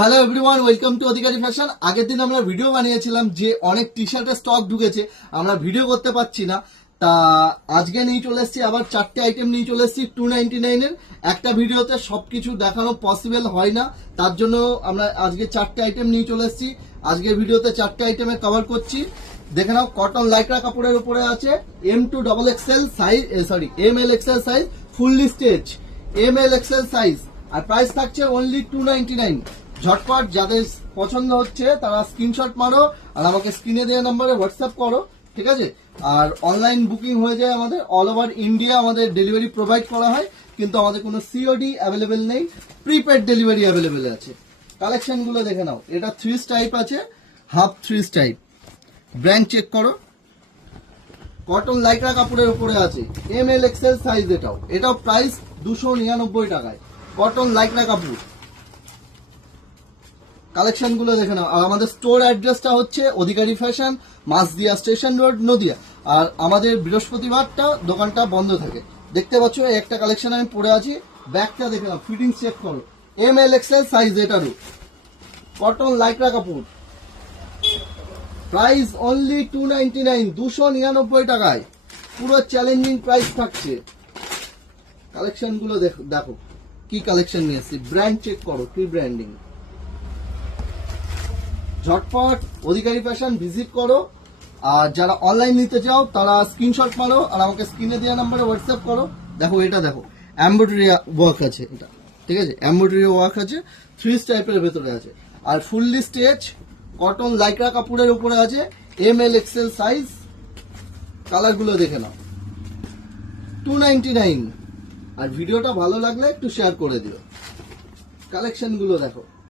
Hello everyone, welcome to Adhikari fashion. আগের দিন আমরা ভিডিও বানিয়েছিলাম যে অনেক টি শার্টের স্টক ঢুকেছে, আমরা ভিডিও করতে পারছি না। তা আজকে নিয়ে চলে এসেছি, আবার 4টে আইটেম নিয়ে চলে এসেছি 299 এর। একটা ভিডিওতে সবকিছু দেখানো পসিবল হয় না, তার জন্য আমরা আজকে 4টে আইটেম নিয়ে চলে এসেছি। আজকের ভিডিওতে 4টে আইটেমে কভার করছি। দেখে নাও, কটন লাইক্রা কাপড়ের উপরে আছে M2XXL size, MLXL size, fully stretch MLXL size, আর প্রাইস থাকছে অনলি 299। ঝটপট যাদের পছন্দ হচ্ছে তারা স্ক্রিনশট মারো আর আমাকে স্ক্রিনে দেওয়া নম্বরে হোয়াটসঅ্যাপ করো, ঠিক আছে? আর অনলাইন বুকিং হয়ে যায় আমাদের, অল ওভার ইন্ডিয়া আমাদের ডেলিভারি প্রোভাইড করা হয়, কিন্তু আমাদের কোনো সিওডি অ্যাভেলেবেল নেই, প্রিপেড ডেলিভারি অ্যাভেলেবেল আছে। কালেকশনগুলো দেখে নাও, এটা 3 টাইপ আছে, হাফ 3 টাইপ। ব্র্যান্ড চেক করো, কটন লাইক্রা কাপড়ের উপরে আছে MLXL সাইজ। এটাও প্রাইস 299 টাকায়, কটন লাইক্রা কাপড়। কালেকশন গুলো দেখে নাও। আর আমাদের স্টোর অ্যাড্রেসটা হচ্ছে অধিকারী ফ্যাশন, মাসদিয়া স্টেশন রোড, নদিয়া। আর আমাদের বৃহস্পতিবারটা দোকানটা বন্ধ থাকে। দেখতে পাচ্ছ এই একটা কালেকশন আমি পরে আছি, ব্যাগটা দেখে নাও, ফিটিং চেক করো। MLXL সাইজ, এটারও কটন লাইক্রা কাপড়, প্রাইস অনলি 299, 299 টাকায়। পুরো চ্যালেঞ্জিং প্রাইস থাকছে। কালেকশন গুলো দেখো কি কালেকশন নিয়ে এসেছি, ব্র্যান্ড চেক করো, কি ব্র্যান্ডিং। ঝটপট অধিকারী ফ্যাশন ভিজিট করো। আর যারা অনলাইন নিতে চাও তারা স্ক্রিনশট মারো আর আমাকে স্ক্রিনে দেওয়া নাম্বারে হোয়াটসঅ্যাপ করো। দেখো এটা দেখো, এমব্রয়ডারি ওয়ার্ক আছে এটা, ঠিক আছে? এমব্রয়ডারি ওয়ার্ক আছে, 3 টাইপের ভেতরে আছে। আর ফুললি স্টেচ কটন লাইক্রা কাপড়ের উপরে আছে, MLXL সাইজ। কালারগুলো দেখে নাও, 299। আর ভিডিওটা ভালো লাগলে একটু শেয়ার করে দিও। কালেকশনগুলো দেখো।